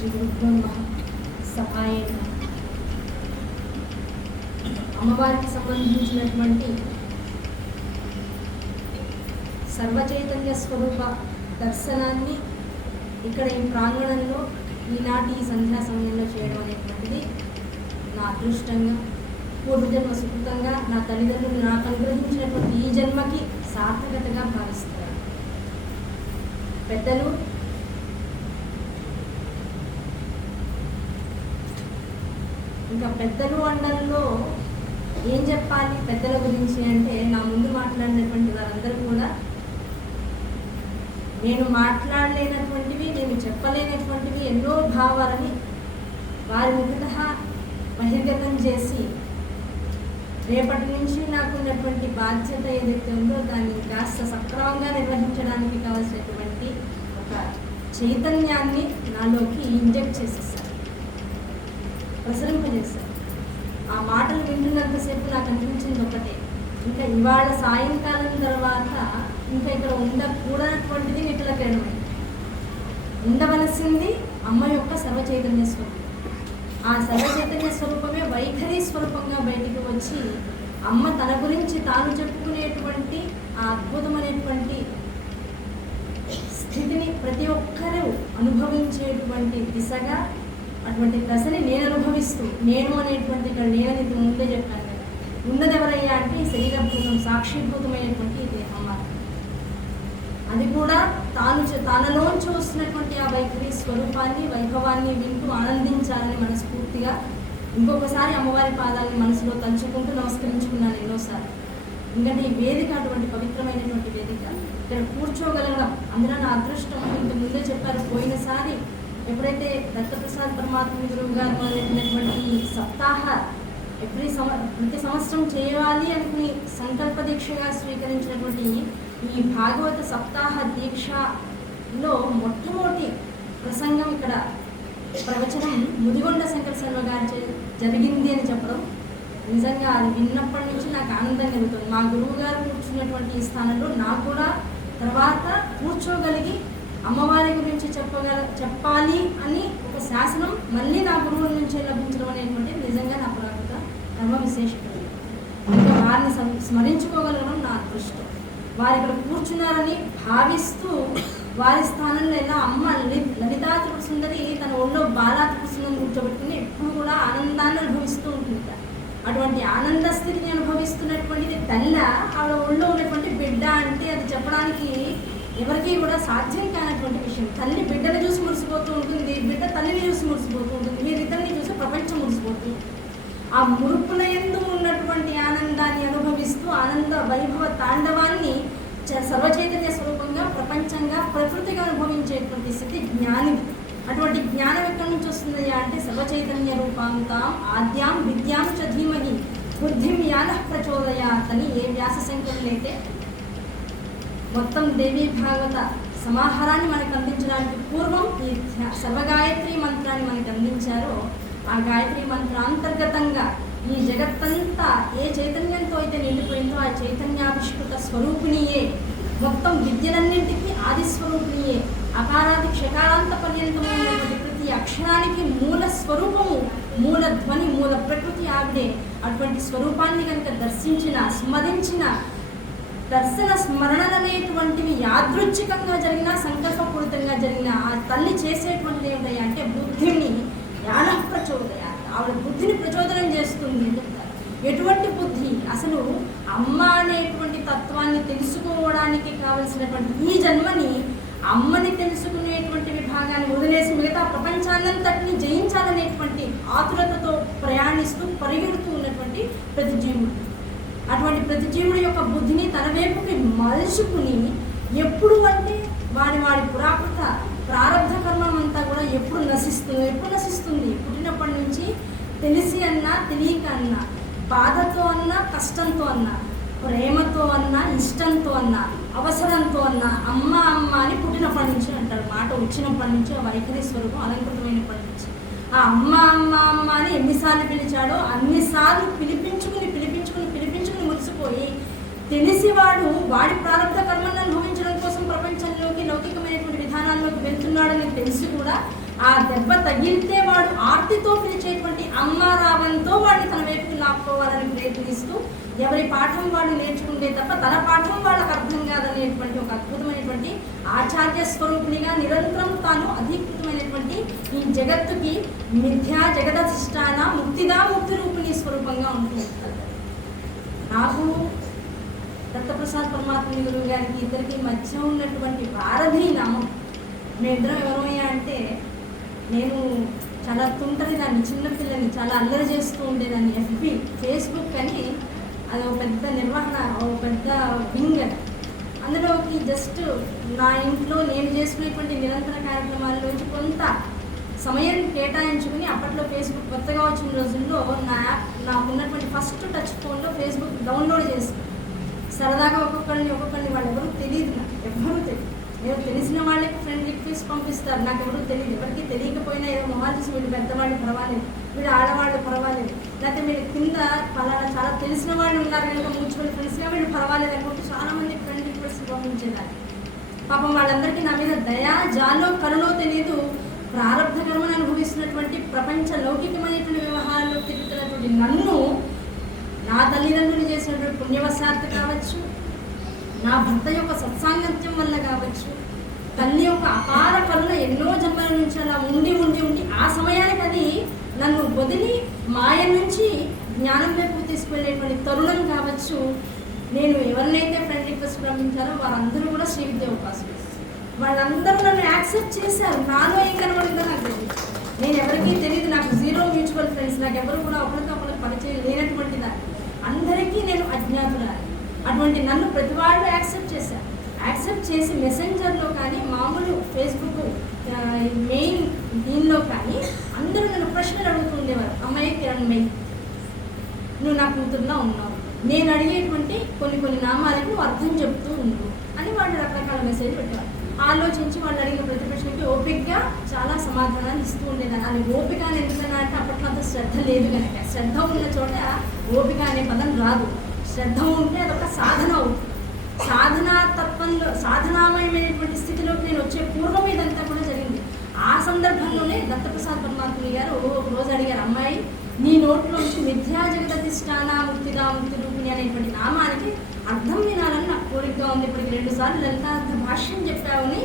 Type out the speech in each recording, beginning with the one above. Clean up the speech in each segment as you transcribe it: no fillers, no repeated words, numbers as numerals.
శ్రీ గురుబ్రహ్మ సహాయ అమ్మవారికి సంబంధించినటువంటి సర్వచైతన్య స్వరూప దర్శనాన్ని ఇక్కడ ఈ ప్రాంగణంలో ఈనాటి ఈ సంధ్యా సమయంలో చేయడం అనేటువంటిది నా అదృష్టంగా, పూర్వజన్మ సుకృతంగా, నా తల్లిదండ్రులు నాకు అనుగ్రహించినటువంటి ఈ జన్మకి సార్థకతగా భావిస్తున్నాను. పెద్దలు ఇంకా పెద్దలు అండంలో ఏం చెప్పాలి పెద్దల గురించి అంటే, నా ముందు మాట్లాడినటువంటి వారందరూ కూడా నేను మాట్లాడలేనటువంటివి, నేను చెప్పలేనటువంటివి ఎన్నో భావాలని వారి ముఖతః బహిర్గతం చేసి రేపటి నుంచి నాకున్నటువంటి బాధ్యత ఏదైతే ఉందో దాన్ని కాస్త సక్రమంగా నిర్వహించడానికి కావాల్సినటువంటి ఒక చైతన్యాన్ని నాలోకి ఇంజెక్ట్ చేసేసారు, ప్రసరింపజేశారు. ఆ మాటలు వింటున్నంతసేపు నాకు అనిపించింది ఒకటే, ఇంకా ఇవాళ సాయంకాలం తర్వాత ఇంకా ఇక్కడ ఉండకూడనటువంటిది నిపుల కిరణమే, ఉండవలసింది అమ్మ యొక్క సర్వచైతన్య స్వరూపం. ఆ సర్వచైతన్య స్వరూపమే వైఖరి స్వరూపంగా బయటికి వచ్చి అమ్మ తన గురించి తాను చెప్పుకునేటువంటి ఆ అద్భుతమైనటువంటి స్థితిని ప్రతి ఒక్కరూ అనుభవించేటువంటి దిశగా, అటువంటి దశని నేను అనుభవిస్తూ, నేను అనేటువంటి ఇక్కడ నేనని ముందే చెప్పాను కదా, ఉన్నది ఎవరయ్యా అంటే ఈ శరీరభూతం సాక్షిభూతమైనటువంటి ఈ దేహం. అది కూడా తనలోంచి వస్తున్నటువంటి ఆ వైఖరి స్వరూపాన్ని, వైభవాన్ని వింటూ ఆనందించాలని మనస్ఫూర్తిగా ఇంకొకసారి అమ్మవారి పాదాలని మనసులో తలుచుకుంటూ నమస్కరించుకున్నాను ఎన్నోసార్లు. ఎందుకంటే ఈ వేదిక అటువంటి పవిత్రమైనటువంటి వేదిక, ఇక్కడ కూర్చోగలగడం అందులో నా అదృష్టం. ఇంత ముందే చెప్పారు, పోయినసారి ఎప్పుడైతే దత్తప్రసాద్ పరమాత్మ గురువు గారు మొదలెట్టినటువంటి సప్తాహ ప్రతి సంవత్సరం చేయాలి అనుకుని సంకల్ప దీక్షగా స్వీకరించినటువంటి ఈ భాగవత సప్తాహ దీక్షలో మొట్టమొదటి ప్రసంగం ఇక్కడ ప్రవచనం ముదిగొండ శంకర శర్మ గారి జరిగింది అని చెప్పడం నిజంగా అది విన్నప్పటి నుంచి నాకు ఆనందం కలుగుతుంది. మా గురువు గారు కూర్చున్నటువంటి ఈ స్థానంలో నాకు కూడా తర్వాత కూర్చోగలిగి అమ్మవారి గురించి చెప్పాలి అని ఒక శాసనం మళ్ళీ నా గురువుల నుంచే లభించడం అనేటువంటిది నిజంగా నా ప్రాకృత కర్మ విశేషత. ఇంకా వారిని స్మరించుకోగలగడం నా అదృష్టం. వారు ఇక్కడ కూర్చున్నారని భావిస్తూ వారి స్థానంలో ఎలా అమ్మ లలితా త్రిపుర సుందరి తన ఒళ్ళో బాలా త్రిపుర సుందరిని కూర్చోబెట్టుకుని ఎప్పుడు కూడా ఆనందాన్ని అనుభవిస్తూ ఉంటుంది. అటువంటి ఆనంద స్థితిని అనుభవిస్తున్నటువంటిది తల్ల, ఆవిడ ఒళ్ళో ఉన్నటువంటి బిడ్డ అంటే అది చెప్పడానికి ఎవరికి కూడా సాధ్యం కానటువంటి విషయం. తల్లి బిడ్డను చూసి మురిసిపోతూ ఉంటుంది, బిడ్డ తల్లిని చూసి మురిసిపోతూ ఉంటుంది, వీరిద్దరిని చూసి ప్రపంచం మురిసిపోతుంది. ఆ మురుపుల యందు ఉన్నటువంటి ఆనందాన్ని అనుభవిస్తూ ఆనంద వైభవ తాండవాన్ని సర్వచైతన్య స్వరూపంగా, ప్రపంచంగా, ప్రకృతిగా అనుభవించేటువంటి స్థితి జ్ఞాని. అటువంటి జ్ఞానం ఎక్కడి నుంచి వస్తుంది అంటే సర్వచైతన్య రూపాంతాం ఆద్యాం విద్యాం చ ధీమహి బుద్ధిం యానః ప్రచోదయాత్ అని ఏ వ్యాస శంకరులైతే మొత్తం దేవీ భాగవత సమాహారాన్ని మనకు అందించడానికి పూర్వం ఈ సర్వగాయత్రి మంత్రాన్ని మనకు అందించారో, ఆ గాయత్రి మంత్రాంతర్గతంగా ఈ జగత్తంతా ఏ చైతన్యంతో అయితే నిండిపోయిందో ఆ చైతన్యావిష్కృత స్వరూపిణియే, మొత్తం విద్యలన్నింటికీ ఆది స్వరూపిణియే, అకారాది క్షకారాంత పర్యంతమైనటువంటి ప్రతి అక్షరానికి మూల స్వరూపము, మూల ధ్వని, మూల ప్రకృతి ఆవిడే. అటువంటి స్వరూపాన్ని కనుక దర్శించిన, స్మరించిన, దర్శన స్మరణలనేటువంటివి యాదృచ్ఛికంగా జరిగిన, సంకల్పపూరితంగా జరిగిన ఆ తల్లి చేసేటువంటిది ఏమిటయ్యా అంటే బుద్ధిని యానః ప్రచోదయాత్, ఆవిడ బుద్ధిని ప్రచోదనం చేస్తుంది అని చెప్తారు. ఎటువంటి బుద్ధి? అసలు అమ్మ అనేటువంటి తత్వాన్ని తెలుసుకోవడానికి కావలసినటువంటి ఈ జన్మని అమ్మని తెలుసుకునేటువంటి విభాగాన్ని వదిలేసి మిగతా ప్రపంచాన్నంతటిని జయించాలనేటువంటి ఆతురతతో ప్రయాణిస్తూ పరిగెడుతూ ఉన్నటువంటి ప్రతి జీవుడు. అటువంటి ప్రతి జీవుడి యొక్క బుద్ధిని తన వైపుకి మలుచుకుని ఎప్పుడు అంటే వాడి పురాకృత ప్రారంభ కర్మం అంతా కూడా ఎప్పుడు నశిస్తుంది. పుట్టినప్పటి నుంచి తెలిసి అన్నా, తెలియక అన్నా, బాధతో అన్నా, కష్టంతో అన్నా, ప్రేమతో అన్నా, ఇష్టంతో అన్నా, అవసరంతో అన్నా అమ్మ అమ్మ అని పుట్టినప్పటి నుంచి అంటారు. మాట వచ్చినప్పటి నుంచి ఆ వైఖరి స్వరూపం అలంకృతమైనప్పటి నుంచి ఆ అమ్మ అమ్మ అమ్మ అని ఎన్నిసార్లు పిలిచాడో అన్నిసార్లు పిలిపించుకుని మురిసిపోయి తెలిసి వాడి ప్రారంభ కర్మలను అనుభవించడం కోసం ప్రపంచంలోకి లౌకికమైనటువంటి విధానాల్లోకి వెళ్తున్నాడని తెలిసి కూడా ఆ దెబ్బ తగిలితే వాడు ఆర్తితో పిలిచేటువంటి అమ్మ రావంతో వాడిని తన వైపుకి లాక్కోవాలని ప్రయత్నిస్తూ ఎవరి పాఠం వాడు నేర్చుకుంటే తప్ప తన పాఠం వాళ్ళకు అర్థం కాదనేటువంటి ఒక అద్భుతమైనటువంటి ఆచార్య స్వరూపిణిగా నిరంతరం తాను అధీకృతమైనటువంటి ఈ జగత్తుకి మిథ్యా జగదధిష్టాన ముక్తిదా ముక్తి రూపిణి స్వరూపంగా ఉంటూ ఉంటారు. నాకు దత్తప్రసాద్ పరమాత్మ గురువు గారికి ఇద్దరికి మధ్య ఉన్నటువంటి వారధి నామం. మేమిద్దరం ఎవరమయ్యా అంటే, నేను చాలా తుంటరిదాన్ని, చిన్నపిల్లని, చాలా అల్లరి చేస్తూ ఉండేదాన్ని. ఎఫ్బి, ఫేస్బుక్ అని అది ఒక పెద్ద నిర్వహణ, ఒక పెద్ద వింగ్. అందులోకి జస్ట్ నా ఇంట్లో నేను చేసుకునేటువంటి నిరంతర కార్యక్రమాలలోంచి కొంత సమయం కేటాయించుకుని, అప్పట్లో ఫేస్బుక్ కొత్తగా వచ్చిన రోజుల్లో నాకున్నటువంటి ఫస్ట్ టచ్ ఫోన్లో ఫేస్బుక్ డౌన్లోడ్ చేసుకున్నాను. సరదాగా ఒక్కొక్కరిని వాళ్ళు ఎవరు తెలియదు, నాకు ఎవరూ తెలియదు. నేను తెలిసిన వాళ్ళకి ఫ్రెండ్ రిక్వెస్ట్ పంపిస్తారు, నాకు ఎవరు తెలియదు. ఎవరికి తెలియకపోయినా ఏదో మొహాలు చూసి వీళ్ళు పెద్దవాళ్ళు పర్వాలేదు, వీళ్ళు ఆడవాళ్ళు పర్వాలేదు, లేకపోతే వీళ్ళు కింద పలానా చాలా తెలిసిన వాళ్ళు ఉన్నారు కనుక మ్యూచువల్ ఫ్రెండ్స్గా వీళ్ళు పర్వాలేదు అనుకుంటూ చాలామంది ఫ్రెండ్ రిక్వెస్ట్ పంపించేదాన్ని. పాపం వాళ్ళందరికీ నా మీద దయా జాలో కరుణో తెలియదు. ప్రారంభ కర్మను అనుభవిస్తున్నటువంటి ప్రపంచ లౌకికమైనటువంటి వ్యవహారాల్లో తిరుగుతున్నటువంటి నన్ను నా తల్లిదండ్రులు చేసినటువంటి పుణ్యవశాత్తు కావచ్చు, నా భర్త యొక్క సత్సాంగత్యం వల్ల కావచ్చు, తల్లి యొక్క అపార కరుణ ఎన్నో జన్మల నుంచి అలా ఉండి ఉండి ఉండి ఆ సమయానికి అది నన్ను వదిలి మాయ నుంచి జ్ఞానం వైపు తీసుకువెళ్ళేటువంటి తరుణం కావచ్చు. నేను ఎవరినైతే ఫ్రెండ్ రిక్వెస్ట్ పంపించారో వారందరూ కూడా శ్రీ విద్య ఉపాసకులు. వాళ్ళందరూ నన్ను యాక్సెప్ట్ చేశారు. నాలో ఏం కనబడిందో నాకు తెలియదు. నేను ఎవరికీ తెలియదు, నాకు జీరో మ్యూచువల్ ఫ్రెండ్స్, నాకు ఎవరు కూడా ఒకరితో ఒకరికి పరిచయం లేనటువంటి దాన్ని, అందరికీ నేను అజ్ఞాతురాలి. అటువంటి నన్ను ప్రతి వాళ్ళు యాక్సెప్ట్ చేశారు. యాక్సెప్ట్ చేసి మెసెంజర్లో కానీ, మామూలు ఫేస్బుక్ మెయిన్ దీనిలో కానీ అందరూ నన్ను ప్రశ్నలు అడుగుతూ ఉండేవారు. అమ్మాయి కిరణ్మయి, నువ్వు నా కూతురులా ఉన్నావు, నేను అడిగేటువంటి కొన్ని నామాలకు నువ్వు అర్థం చెప్తూ ఉండు అని వాళ్ళు రకరకాల మెసేజ్ పెట్టారు. ఆలోచించి వాళ్ళు అడిగిన ప్రతి ప్రశ్నకి ఓపికగా చాలా సమాధానాలు ఇస్తూ ఉండేదాన్ని. అది ఓపిక అని ఎందుకన్నా అంటే అప్పట్లో అంత శ్రద్ధ లేదు కనుక. శ్రద్ధ ఉన్న చోట ఓపిక అనే పదం రాదు. శ్రద్ధ ఉంటే అదొక సాధన అవుతుంది. సాధనా తత్వంలో, సాధనామయమైనటువంటి స్థితిలోకి నేను వచ్చే పూర్వం ఇదంతా కూడా జరిగింది. ఆ సందర్భంలోనే దత్తప్రసాద్ పరమాత్మ గారు ఒక రోజు అడిగారు, అమ్మాయి నీ నోట్లోంచి మిథ్యా జగదధిష్టాన ముక్తిదా ముక్తి రూపిణి అనేటువంటి నామానికి అర్థం వినాలని నాకు కోరికగా ఉంది. ఇప్పటికి 2 సార్లు లలితార్థ భాష్యం చెప్పావని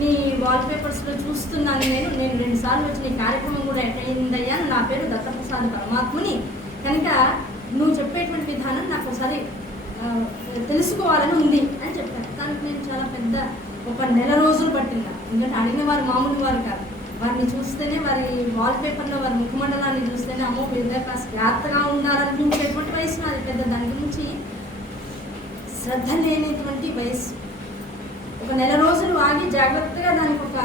నీ వాల్పేపర్స్లో చూస్తున్నాను. నేను 2 సార్లు వచ్చి నీ కార్యక్రమం కూడా అటెండ్ అయ్యాను. నా పేరు దత్తప్రసాద్ పరమాత్మని, కనుక నువ్వు చెప్పేటువంటి విధానం నాకు ఒకసారి తెలుసుకోవాలని ఉంది అని చెప్పాను. దానికి నేను చాలా పెద్ద ఒక నెల రోజులు పట్టిందా. ఎందుకంటే అడిగిన వారు మామూలు వారు కాదు. వారిని చూస్తేనే, వారి వాల్పేపర్లో వారి ముఖమండలాన్ని చూస్తేనే అమ్మో పెద్ద కాస్త జాగ్రత్తగా ఉండాలనిపించేటువంటి వయసు నాది. పెద్ద దాని గురించి శ్రద్ధ లేనిటువంటి వయసు. ఒక నెల రోజులు ఆగి జాగ్రత్తగా దానికి ఒక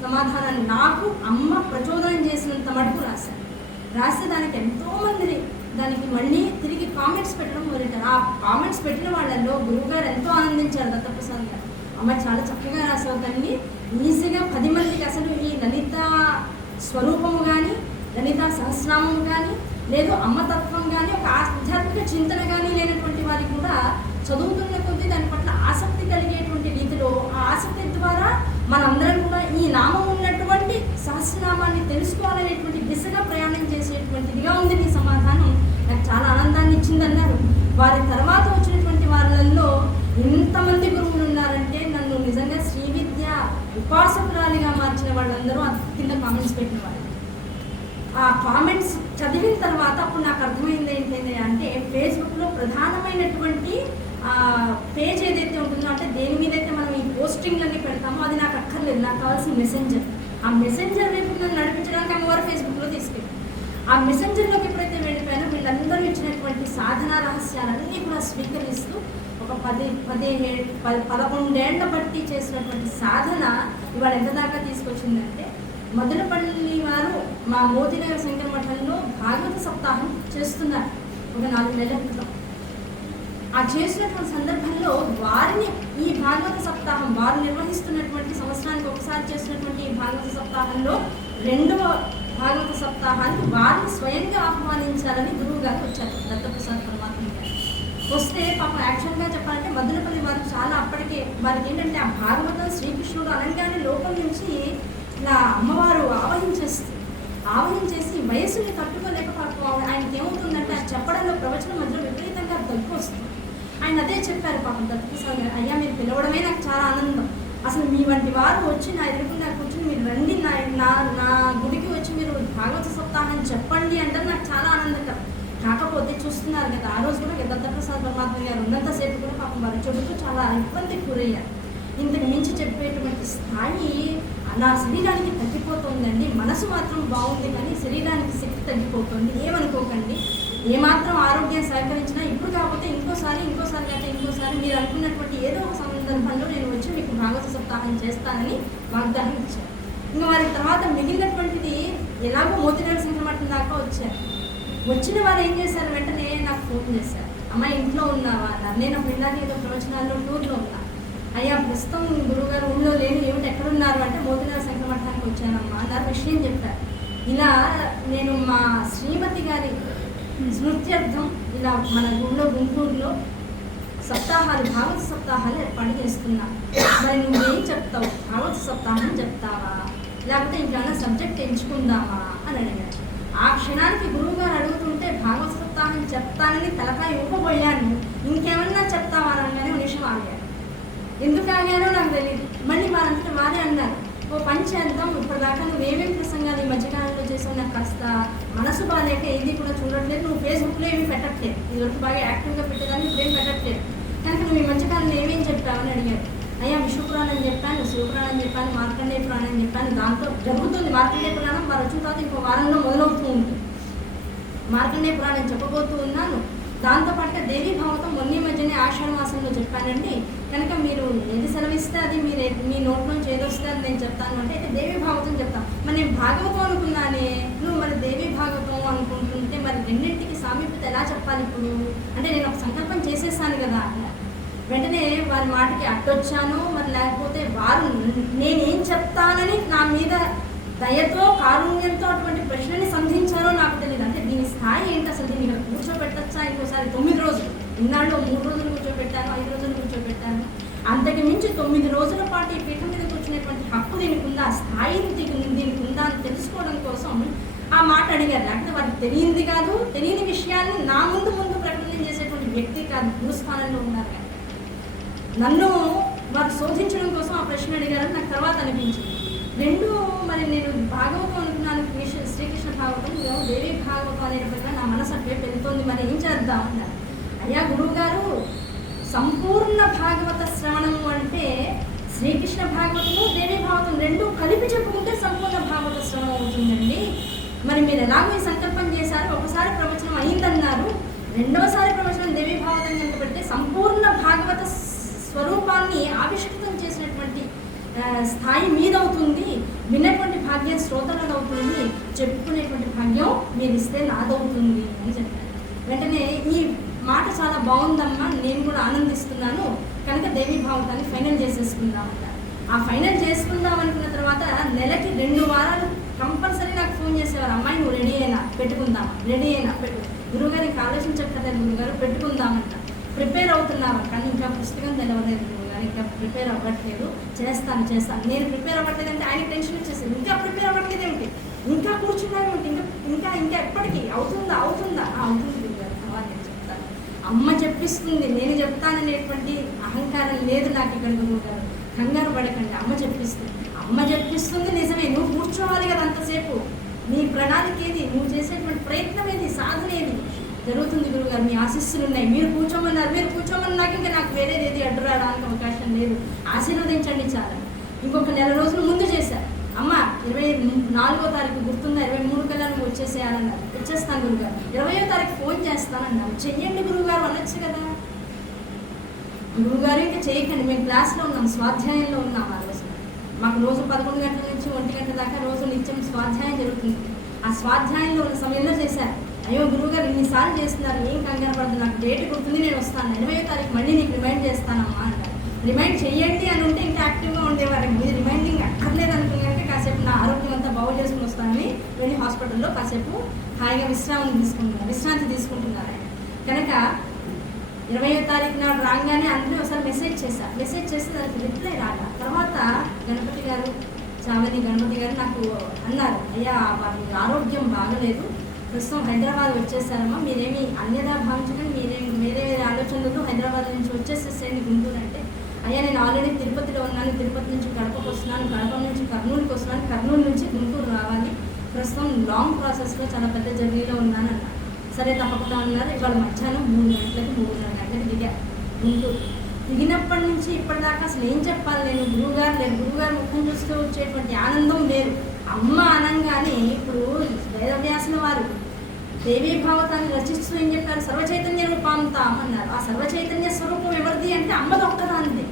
సమాధానాన్ని నాకు అమ్మ ప్రచోదనం చేసినంత మటుకు రాశాను. రాస్తే దానికి ఎంతోమంది దానికి మళ్ళీ తిరిగి కామెంట్స్ పెట్టడం మొదలెట్టారు. ఆ కామెంట్స్ పెట్టిన వాళ్ళల్లో గురువుగారు ఎంతో ఆనందించారు. దత్తప్రసాద్ గారు, అమ్మ చాలా చక్కగా రాసావు, కానీ ఈజీగా 10 మందికి అసలు ఈ లలిత స్వరూపము కానీ, లలిత సహస్రనామము కానీ, లేదు అమ్మతత్వం కానీ, ఒక ఆధ్యాత్మిక చింతన కానీ లేనటువంటి వారికి కూడా చదువుతున్న కొద్దీ దాని పట్ల ఆసక్తి కలిగేటువంటి రీతిలో, ఆ ఆసక్తి ద్వారా మనందరం కూడా ఈ నామం ఉన్నటువంటి సహస్రనామాన్ని తెలుసుకోవాలనేటువంటి దిశగా ప్రయాణం చేసేటువంటిదిగా ఉంది నీ సమాధానం. నాకు చాలా ఆనందాన్ని ఇచ్చిందన్నారు. వారి తర్వాత వచ్చినటువంటి వాళ్ళల్లో ఎంతమంది గురువులు ఉన్నారంటే నన్ను నిజంగా శ్రీ విద్య ఉపాసకురాలిగా మార్చిన వాళ్ళందరూ కింద కామెంట్స్ పెట్టిన వాళ్ళు. ఆ కామెంట్స్ చదివిన తర్వాత అప్పుడు నాకు అర్థమైంది ఏంటంటే, అంటే ఫేస్బుక్లో ప్రధానమైనటువంటి పేజ్ ఏదైతే ఉంటుందో, అంటే దేని మీద అయితే మనం ఈ పోస్టింగ్లన్నీ పెడతామో అది నాకు అక్కర్లేదు. నాకు కావాల్సిన మెసెంజర్. ఆ మెసెంజర్ వైపు నన్ను నడిపించడానికి అమ్మవారు ఫేస్బుక్లో తీసుకెళ్ళి, ఆ మెసెంజర్లోకి ఎప్పుడైతే వెళ్ళిపోయానో వీళ్ళందరూ ఇచ్చినటువంటి సాధనా రహస్యాలన్నీ కూడా స్వీకరిస్తూ ఒక 11 ఏళ్ల బట్టి చేసినటువంటి సాధన ఇవాళ ఎంత దాకా తీసుకొచ్చిందంటే, మధురపల్లి వారు మా మోతినగర్ శంకర మఠంలో భాగవత సప్తాహం చేస్తున్నారు ఒక 4 నెలల క్రితం. ఆ చేసినటువంటి సందర్భంలో వారిని ఈ భాగవత సప్తాహం, వారు నిర్వహిస్తున్నటువంటి సంవత్సరానికి ఒకసారి చేసినటువంటి ఈ భాగవత సప్తాహంలో 2వ భాగవత సప్తాహానికి వారిని స్వయంగా ఆహ్వానించాలని గురువు గారు వచ్చారు, దత్తప్రసాద్ పరమాత్మ గారు. వస్తే పాపం యాక్చువల్గా చెప్పాలంటే మధురపల్లి వారు చాలా అప్పటికే వారికి ఏంటంటే ఆ భాగవతం శ్రీకృష్ణుడు అనగానే లోపల నుంచి ఇలా అమ్మవారు ఆవహించేస్తుంది. ఆవహించేసి వయస్సుని తట్టుకోలేక పాపం ఆయనకి ఏమవుతుందంటే అది చెప్పడంలో ప్రవచనం మధ్యలో విపరీతంగా దగ్గు వస్తుంది. ఆయన అదే చెప్పారు పాపం దత్తప్రసాద్ గారు, అయ్యా మీరు పిలవడమే నాకు చాలా ఆనందం, అసలు మీ వంటి వారు వచ్చి నా ఎదురుకుండా కూర్చొని మీరు రండి నా గుడికి వచ్చి మీరు భాగవత సప్తాహం చెప్పండి అంటే నాకు చాలా ఆనందకరం. కాకపోతే చూస్తున్నారు కదా, ఆ రోజు కూడా దత్తప్రసాద్ పరమాత్మ గారు ఉన్నంతసేపు కూడా పాపం వారు చెబుతూ చాలా ఇబ్బందికి గురయ్యారు. ఇంతకు మించి చెప్పేటువంటి స్థాయి నా శరీరానికి తగ్గిపోతుందండి. మనసు మాత్రం బాగుంది కానీ శరీరానికి శక్తి తగ్గిపోతుంది, ఏమనుకోకండి. ఏమాత్రం ఆరోగ్యం సహకరించినా ఇప్పుడు కాకపోతే ఇంకోసారి కాకపోతే ఇంకోసారి మీరు అనుకున్నటువంటి ఏదో ఒక సందర్భంలో నేను వచ్చి మీకు భాగవత సప్తాహం చేస్తానని వాగ్దానం ఇచ్చారు. ఇంకా వారి తర్వాత మిగిలినటువంటిది ఎలాగో మోతిరాజు సంక్రమణం దాకా వచ్చారు. వచ్చిన వారు ఏం చేశారు, వెంటనే నాకు ఫోన్ చేశారు, అమ్మాయి ఇంట్లో ఉన్నావా అన్నారు. నేను పిల్లలు ఏదో ప్రవచనాల్లో టూర్లో ఉన్నా. అయ్యా ప్రస్తుతం గురువుగారు ఊళ్ళో లేని, ఏమిటి ఎక్కడున్నారు అంటే మోతిరాజు సంక్రమణానికి వచ్చానమ్మా అన్నారు. విషయం చెప్పారు, ఇలా నేను మా శ్రీమతి గారి స్మృత్యర్థం ఇలా మన ఊళ్ళో గుంటూరులో సప్తాహాలు భాగవత సప్తాహాలు ఏర్పాటు చేస్తున్నా, మరి నువ్వేం చెప్తావు, భాగవత సప్తాహం చెప్తావా లేకపోతే ఇంకేమైనా సబ్జెక్ట్ ఎంచుకుందామా అని అడిగారు. ఆ క్షణానికి గురువు గారు అడుగుతుంటే భాగవత సప్తాహం చెప్తానని తలకాయ ఊపబోయాను. ఇంకేమన్నా చెప్తావా అనగానే నిమిషం ఆగారు. ఎందుకు ఆగానో నాకు తెలియదు. మళ్ళీ వారంతటా వారే అన్నారు, ఓ పని చేద్దాం, ఇప్పటిదాకా నువ్వు ఏమేమి ప్రసంగాలు ఈ మధ్యకాలంలో చేసావు, నాకు కాస్త మనసు బాగాలేక ఏది కూడా చూడట్లేదు, నువ్వు ఫేస్బుక్లో ఏమీ పెట్టట్లేదు, ఇదివరకు బాగా యాక్టివ్గా పెట్టేదాన్ని ఇప్పుడు ఏం పెట్టట్లేదు కనుక నువ్వు ఈ మధ్యకాలంలో ఏమేం చెప్పావని అడిగారు. అయ్యా విష్ణుపురాణం చెప్పాను, శివపురాణం చెప్పాను, మార్కండేయ పురాణం చెప్పాను. దాంతో జరుగుతుంది మార్కండేయ పురాణం వారు వచ్చిన తర్వాత ఇంకో వారంలో మొదలవుతూ ఉంటుంది. మార్కండేయ పురాణం చెప్పబోతూ ఉన్నాను. దాంతోపాటుగా దేవీ భాగవతం మొన్న మధ్యనే ఆషాఢ మాసంలో చెప్పానండి, కనుక మీరు ఏది సెలవిస్తే అది మీ నోట్ నుంచి ఏదొస్తే అది నేను చెప్తాను అంటే, అయితే దేవీ భాగవతం చెప్తాను. మరి నేను భాగవతం అనుకున్నానే, నువ్వు మరి దేవీ భాగవతం అనుకుంటుంటే మరి రెండింటికి సామీప్యత ఎలా చెప్పాలి ఇప్పుడు అంటే, నేను ఒక సంకల్పం చేసేసాను కదా. వెంటనే వారి మాటకి అడ్డొచ్చాను, మరి లేకపోతే వారు నేనేం చెప్తానని నా మీద దయతో కారుణ్యంతో అటువంటి ప్రశ్నని సంధించారో నాకు తెలియదు. అంటే దీని స్థాయి ఏంటి, అసలు దీన్ని ఇక్కడ కూర్చోబెట్టచ్చా, ఇంకోసారి 9 రోజులు, ఇన్నాళ్ళు 3 రోజులు కూర్చోబెట్టాను, 5 రోజులు కూర్చోబెట్టాను, అంతకు మించి 9 రోజుల పాటు ఈ పీఠం మీద కూర్చునేటువంటి హక్కు దీనికి ఉందా, స్థాయి దీనికి ఉందా అని తెలుసుకోవడం కోసం ఆ మాట అడిగారు. లేకపోతే వారికి తెలియంది కాదు, తెలియని విషయాన్ని నా ముందు ప్రకటన చేసేటువంటి వ్యక్తి కాదు, గురుస్థానంలో ఉన్నారు కానీ నన్ను వారు శోధించడం కోసం ఆ ప్రశ్న అడిగారని నాకు తర్వాత అనిపించింది. రెండు మరి నేను భాగవతం అనుకున్నాను, శ్రీకృష్ణ భాగవతం, దేవీ భాగవతం అనేటప్పటిగా నా మనసు అట్లే పెరుగుతోంది, మరి ఏం చేద్దాం అన్నారు. అయ్యా గురువుగారు, సంపూర్ణ భాగవత శ్రవణము అంటే శ్రీకృష్ణ భాగవతము దేవీ భాగవతం రెండు కలిపి చెప్పుకుంటే సంపూర్ణ భాగవత శ్రవణం అవుతుందండి. మరి మీరు ఎలాగో ఈ సంకల్పం చేశారు, ఒకసారి ప్రవచనం అయిందన్నారు, రెండవసారి ప్రవచనం దేవీ భాగవతం కనుక పెడితే సంపూర్ణ భాగవత స్వరూపాన్ని ఆవిష్కృతం చేసినటువంటి స్థాయి మీదవుతుంది, విన్నటువంటి భాగ్యం శ్రోతలకు అవుతుంది, చెప్పుకునేటువంటి భాగ్యం మీరు ఇస్తే నాదవుతుంది అని చెప్పారు. వెంటనే ఈ మాట చాలా బాగుందమ్మా, నేను కూడా ఆనందిస్తున్నాను, కనుక దేవీ భాగవతాన్ని ఫైనల్ చేసేసుకుందామన్నారు. ఆ ఫైనల్ చేసుకుందాం అనుకున్న తర్వాత నెలకి 2 వారాలు కంపల్సరీ నాకు ఫోన్ చేసేవారు, అమ్మాయి నువ్వు రెడీ అయినా పెట్టుకుందామా, రెడీ అయినా గురువుగారు ఇంకా ఆలోచించక్కర్లేదు గురువుగారు పెట్టుకుందామంట. ప్రిపేర్ అవుతున్నావా, కానీ ఇంకా పుస్తకం తెలవలేదు గురువుగారు, ఇంకా ప్రిపేర్ అవ్వట్లేదు, చేస్తాను. నేను ప్రిపేర్ అవ్వట్లేదంటే ఆయన టెన్షన్ వచ్చేసింది, ఇంకా ప్రిపేర్ అవ్వట్లేదు ఏమిటి, ఇంకా కూర్చున్నామేమిటి, ఇంకా ఎప్పటికీ అవుతుందా అవుతుంది గురువుగారు, తర్వాత నేను చెప్తాను, అమ్మ చెప్పిస్తుంది, నేను చెప్తాననేటువంటి అహంకారం లేదు నాకు ఇక్కడ గురువుగారు, కంగారు పడకండి, అమ్మ చెప్పిస్తుంది నిజమే, నువ్వు కూర్చోవాలి కదా అంతసేపు, నీ ప్రణాళిక ఏది, నువ్వు చేసేటువంటి ప్రయత్నం ఏది, సాధన ఏది జరుగుతుంది గురువుగారు, మీ ఆశీస్సులు ఉన్నాయి, మీరు కూర్చోమని నాకు వేరేది ఏది అడ్డు రావడానికి అవకాశం లేదు, ఆశీర్వదించండి చాలా. ఇంకొక 1 రోజుల ముందు చేశారు, అమ్మ 24వ తారీఖు గుర్తుందా, 23 కల్లా నువ్వు వచ్చేసేయాలన్నారు, వచ్చేస్తాను గురువుగారు, 20వ తారీఖు ఫోన్ చేస్తానన్నారు, చెయ్యండి గురువుగారు అనొచ్చు కదా. గురువుగారు ఇంకా చేయకండి, మేము క్లాస్లో ఉన్నాం, స్వాధ్యాయంలో ఉన్నాం. ఆ రోజు మాకు రోజు 11 గంటల నుంచి 1 గంట దాకా రోజు నిత్యం స్వాధ్యాయం జరుగుతుంది. ఆ స్వాధ్యాయంలో ఉన్న సమయంలో చేశారు. అయ్యో గురువుగారు ఇన్నిసార్లు చేస్తున్నారు, ఏం కంగారు పడుతుంది, నాకు డేట్ గుర్తుంది, నేను వస్తాను, 20వ తారీఖు మళ్ళీ నీకు రిమైండ్ చేస్తానమ్మా అంటారు. రిమైండ్ చెయ్యండి అని ఉంటే ఇంకా యాక్టివ్గా ఉండేవారు, ఇది రిమైండింగ్ అక్కర్లేదు అనుకున్నాక కాసేపు నా ఆరోగ్యం అంతా బాగు చేసుకుని వస్తానని వెళ్ళి హాస్పిటల్లో కాసేపు హాయిగా విశ్రాంతి తీసుకుంటున్నారు. కనుక 20వ తారీఖు నాడు రాగానే అందరూ ఒకసారి మెసేజ్ చేసి దానికి రిప్లై రాగా, తర్వాత గణపతి గారు చామని గణపతి గారు నాకు అన్నారు, అయ్యా వారి ఆరోగ్యం బాగలేదు, ప్రస్తుతం హైదరాబాద్ వచ్చేసారమ్మా, మీరేమి అన్యదా భావించకండి, మీరేమి వేరే ఆలోచనలు హైదరాబాద్ నుంచి వచ్చేసేసేయండి గుంటూరు అంటే, అయ్యా నేను ఆల్రెడీ తిరుపతిలో ఉన్నాను, తిరుపతి నుంచి గడపకు వస్తున్నాను, గడప నుంచి కర్నూలుకి వస్తున్నాను, కర్నూలు నుంచి గుంటూరు రావాలి, ప్రస్తుతం లాంగ్ ప్రాసెస్లో చాలా పెద్ద జర్నీలో ఉన్నాను అన్న. సరే తప్పకుండా ఉన్నారు. ఇవాళ మధ్యాహ్నం 3 గంటలకి 3:30 గంటలకు దిగా గుంటూరు. దిగినప్పటి నుంచి ఇప్పటిదాకా అసలు ఏం చెప్పాలి, నేను గురువుగారు లేదు, గురువుగారు ముఖం చూస్తూ వచ్చేటువంటి ఆనందం లేదు. అమ్మ అనగానే ఇప్పుడు వేదవ్యాసుల వారు దేవీ భావతాన్ని రచిస్తూ ఏం చెప్పారు, సర్వచైతన్య రూపాంతాం అన్నారు. ఆ సర్వచైతన్య స్వరూపం ఎవరిది అంటే అమ్మదొక్కదాంది.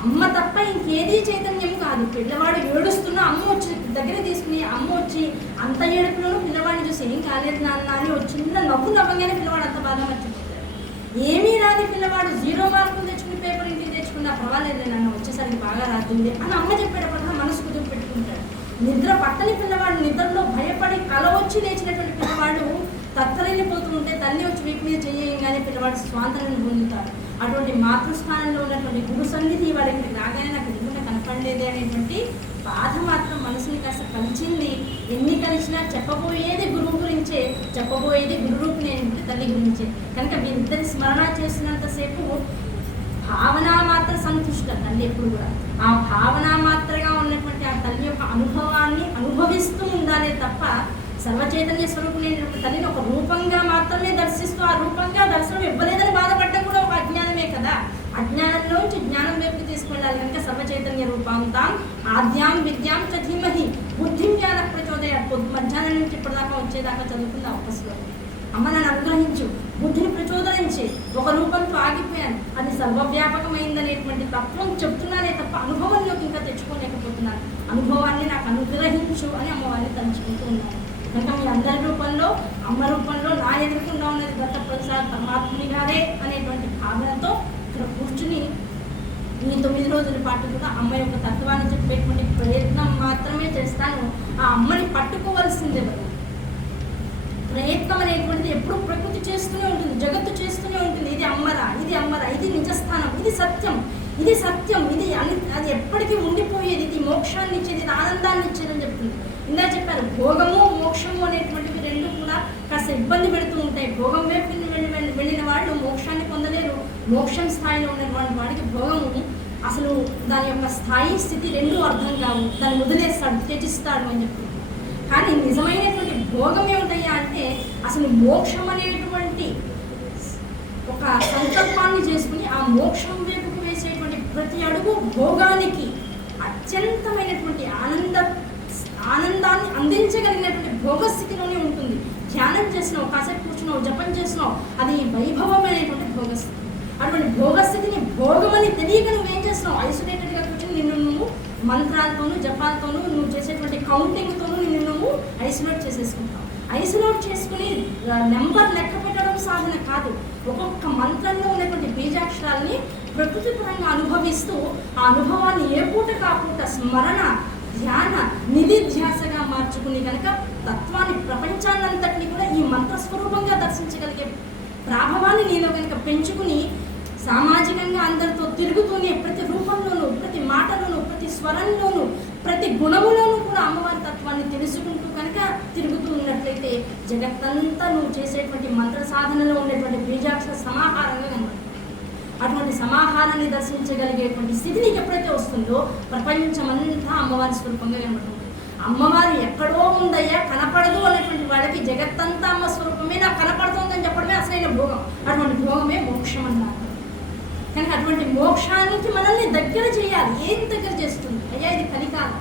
అమ్మ తప్ప ఇంకేదీ చైతన్యం కాదు. పిల్లవాడు ఏడుస్తున్నా అమ్మ వచ్చి దగ్గర తీసుకుని, అమ్మ వచ్చి అంత ఏడుపులోనూ పిల్లవాడిని చూసి ఏం కాలేదు నాన్న అని ఒక చిన్న నవ్వు నవ్వగానే పిల్లవాడు అంత బాగా మర్చిపోతాడు. ఏమీ రాని పిల్లవాడు 0 మార్కులు తెచ్చుకుని పేపర్ ఇంటికి తెచ్చుకున్నా పర్వాలేదు నాన్న వచ్చేసరికి బాగా రాతుంది అని అమ్మ చెప్పేటప్పుడు మనసు కుదురు పెట్టుకుంటాడు. నిద్ర పట్టని పిల్లవాడు, నిద్రలో భయపడి కల వచ్చి లేచినటువంటి పిల్లవాడు తత్తరిల్లిపోతూ ఉంటే తల్లి వచ్చి వీపు మీద చేయగానే పిల్లవాడు స్వాతంత్రం పొందుతాడు. అటువంటి మాతృస్థానంలో ఉన్నటువంటి గురు సన్నిధి వాడు ఇక్కడికి రాగానే నాకు ఎదుగున కనపడలేదే అనేటువంటి బాధ మాత్రం మనసుని కాస్త కలిసింది. ఎన్ని కలిసినా చెప్పబోయేది గురువు గురించే, చెప్పబోయేది గురురూపిణి అనేటువంటి తల్లి గురించే. కనుక వీరిద్దరి స్మరణ చేసినంతసేపు భావన మాత్ర సంతుష్ట తల్లి ఎప్పుడు కూడా ఆ భావన మాత్రగా ఉన్నటువంటి ఆ తల్లి యొక్క అనుభవాన్ని అనుభవిస్తూ ఉండాలే తప్ప సర్వచైతన్య స్వరూపుని తల్లిని ఒక రూపంగా మాత్రమే దర్శిస్తూ ఆ రూపంగా దర్శనం ఇవ్వలేదని బాధపడడం కూడా ఒక అజ్ఞానమే కదా. అజ్ఞానంలోంచి జ్ఞానం వైపుకి తీసుకెళ్ళాలి. కనుక సర్వచైతన్య రూపాంతాం ఆద్యాం విద్యాం చ ధీమహి బుద్ధిం జ్ఞాన ప్రచోదయ. మధ్యాహ్నం నుంచి ఇప్పటిదాకా వచ్చేదాకా చదువుకుంది ఒక్క శ్లోకం. అమ్మ నన్ను అనుగ్రహించు, బుద్ధిని ప్రచోదయించి, ఒక రూపంతో ఆగిపోయాను, అది సర్వవ్యాపకమైందనేటువంటి తత్వం చెప్తున్నానే తప్ప అనుభవంలోకి ఇంకా తెచ్చుకోలేకపోతున్నాను. అనుభవాన్ని నాకు అనుగ్రహించు అని అమ్మవారిని తలుచుకుంటూ ఉన్నాను. కనుక మీ అందరి రూపంలో, అమ్మ రూపంలో నా ఎదుర్కొండా ఉన్నది దత్త ప్రసాద్ పరమాత్ముని గారే అనేటువంటి భావనతో ఇక్కడ కూర్చుని ఈ 9 రోజుల పాటు కూడా అమ్మ యొక్క తత్వాన్ని చెప్పేటువంటి ప్రయత్నం మాత్రమే చేస్తాను. ఆ అమ్మని పట్టుకోవాల్సిందే ఎవరు? ప్రయత్నం అనేటువంటిది ఎప్పుడు ప్రకృతి చేస్తూనే ఉంటుంది, జగత్తు చేస్తూనే ఉంటుంది. ఇది అమ్మరా, ఇది అమ్మరా, ఇది నిజస్థానం, ఇది సత్యం, ఇది సత్యం, ఇది అది ఎప్పటికీ ఉండిపోయేది, ఇది మోక్షాన్ని ఇచ్చేది, ఇది ఆనందాన్ని ఇచ్చేదని చెప్తుంది. ఇందా చెప్పారు భోగము మోక్షము అనేటువంటివి రెండు కూడా కాస్త ఇబ్బంది పెడుతూ ఉంటాయి. భోగం వైపు వెళ్ళిన వాళ్ళు మోక్షాన్ని పొందలేరు. మోక్షం స్థాయిలో ఉన్నటువంటి వాడికి భోగము అసలు దాని యొక్క స్థాయి స్థితి రెండూ అర్థం కావు, దాన్ని వదిలేస్తాడు, త్యజిస్తాడు అని చెప్తుంది. కానీ నిజమైనటువంటి భోగం ఏమిటయ్యా అంటే అసలు మోక్షం అనేటువంటి ఒక సంకల్పాన్ని చేసుకుని ఆ మోక్షం వైపుకు వేసేటువంటి ప్రతి అడుగు భోగానికి అత్యంతమైనటువంటి ఆనందాన్ని అందించగలిగినటువంటి భోగస్థితిలోనే ఉంటుంది. ధ్యానం చేసినావు, కాసేపు కూర్చున్నావు, జపం చేసినావు, అది వైభవమైనటువంటి భోగస్థితి. అటువంటి భోగస్థితిని భోగమని తెలియక నువ్వేం చేస్తున్నావు? ఐసోలేటెడ్గా కూర్చొని నిన్ను నువ్వు మంత్రాలతోనూ జపాలతోనూ నువ్వు చేసేటువంటి కౌంటింగ్తోనూ నిన్ను నువ్వు ఐసోలేట్ చేసేసుకుంటావు. ఐసోలేట్ చేసుకుని నెంబర్ లెక్క పెట్టడం సాధన కాదు. ఒక్కొక్క మంత్రంలో ఉన్నటువంటి బీజాక్షరాలని ప్రకృతి పరంగా అనుభవిస్తూ ఆ అనుభవాన్ని ఏ పూట కాపూట స్మరణ ధ్యాన నిధిధ్యాసగా మార్చుకుని కనుక తత్వాన్ని ప్రపంచాన్నంతటినీ కూడా ఈ మంత్రస్వరూపంగా దర్శించగలిగే ప్రాభవాన్ని నేను కనుక పెంచుకుని సామాజికంగా అందరితో తిరుగుతూనే ప్రతి రూపంలోనూ, ప్రతి మాటలోనూ, ప్రతి స్వరంలోనూ, ప్రతి గుణములోనూ కూడా అమ్మవారి తత్వాన్ని తెలుసుకుంటూ కనుక తిరుగుతూ ఉన్నట్లయితే జగత్తంతా నువ్వు చేసేటువంటి మంత్ర సాధనలో ఉండేటువంటి బీజాక్షర సమాహారంగా కనబడుతుంది. అటువంటి సమాహారాన్ని దర్శించగలిగేటువంటి స్థితి నీకు ఎప్పుడైతే వస్తుందో ప్రపంచమంతా అమ్మవారి స్వరూపంగా కనబడుతుంది. అమ్మవారు ఎక్కడో ఉందయ్యా కనపడదు అనేటువంటి వాడికి జగత్తంతా అమ్మ స్వరూపమే నాకు కనపడుతుందని చెప్పడమే అసలైన భోగం. అటువంటి భోగమే మోక్షం అన్నారు. కనుక అటువంటి మోక్షానికి మనల్ని దగ్గర చేయాలి. ఏం దగ్గర చేస్తుంది? అయ్యా ఇది కలికాలం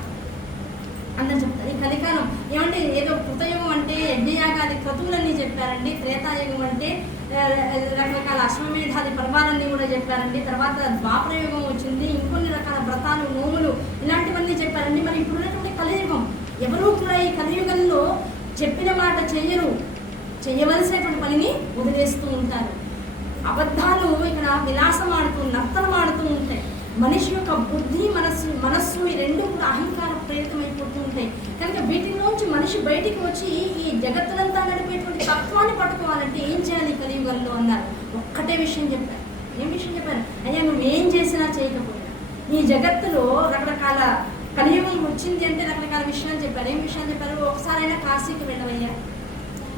అందరు చెప్తారు. ఈ కలికాలం ఏమంటే ఏదో కృతయుగం అంటే యజ్ఞయాగాది క్రతువులన్నీ చెప్పారండి, త్రేతాయుగం అంటే రకరకాల అశ్వమేధాది పర్వాలన్నీ కూడా చెప్పారండి, తర్వాత ద్వాపరయుగం వచ్చింది, ఇంకొన్ని రకాల వ్రతాలు నోములు ఇలాంటివన్నీ చెప్పారండి. మరి ఇప్పుడు ఉన్నటువంటి కలియుగం ఎవరూ కూడా ఈ కలియుగంలో చెప్పిన మాట చెయ్యరు, చేయవలసినటువంటి పనిని వదిలేస్తూ ఉంటారు. అబద్ధాలు ఇక్కడ విలాసం ఆడుతూ నర్తనం ఆడుతూ ఉంటాయి. మనిషి యొక్క బుద్ధి మనస్సు ఈ రెండు కూడా అహంకార ప్రేరితమైపోతూ ఉంటాయి. కనుక వీటిలోంచి మనిషి బయటికి వచ్చి ఈ జగత్తునంతా నడిపేటువంటి తత్వాన్ని పట్టుకోవాలంటే ఏం చేయాలి కలియుగంలో అన్నారు. ఒక్కటే విషయం చెప్పారు. ఏం విషయం చెప్పారు? అయ్యా నువ్వేం చేసినా చేయకపోయినా ఈ జగత్తులో రకరకాల కలియుగం వచ్చింది అంటే రకరకాల విషయాలు చెప్పారు. ఏం విషయాలు చెప్పారు? ఒకసారైనా కాశీకి వెళ్ళవయ్యా,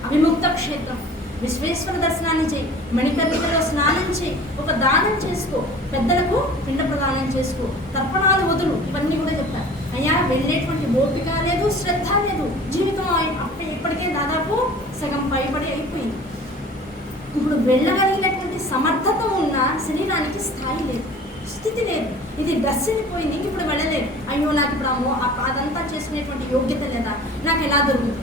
అవిముక్త క్షేత్రం, విశ్వేశ్వర దర్శనాన్ని చేయి, మణికర్ణికలో స్నానం చేయి, ఒక దానం చేసుకో, పెద్దలకు పిండ ప్రదానం చేసుకో, తర్పణాలు వదులు, ఇవన్నీ కూడా చెప్తారు. అయ్యా వెళ్ళేటువంటి ఓపిక లేదు, శ్రద్ధ లేదు, జీవితం ఇప్పటికే దాదాపు సగం పైబడి అయిపోయింది. ఇప్పుడు వెళ్ళగలిగినటువంటి సమర్థత ఉన్న శరీరానికి స్థాయి లేదు, స్థితి లేదు, ఇది దర్శనిపోయింది, ఇంక ఇప్పుడు వెళ్ళలేదు. అయ్యో నాకు ఇప్పుడు అదంతా చేసుకునేటువంటి యోగ్యత లేదా, నాకు ఎలా దొరుకుతుంది?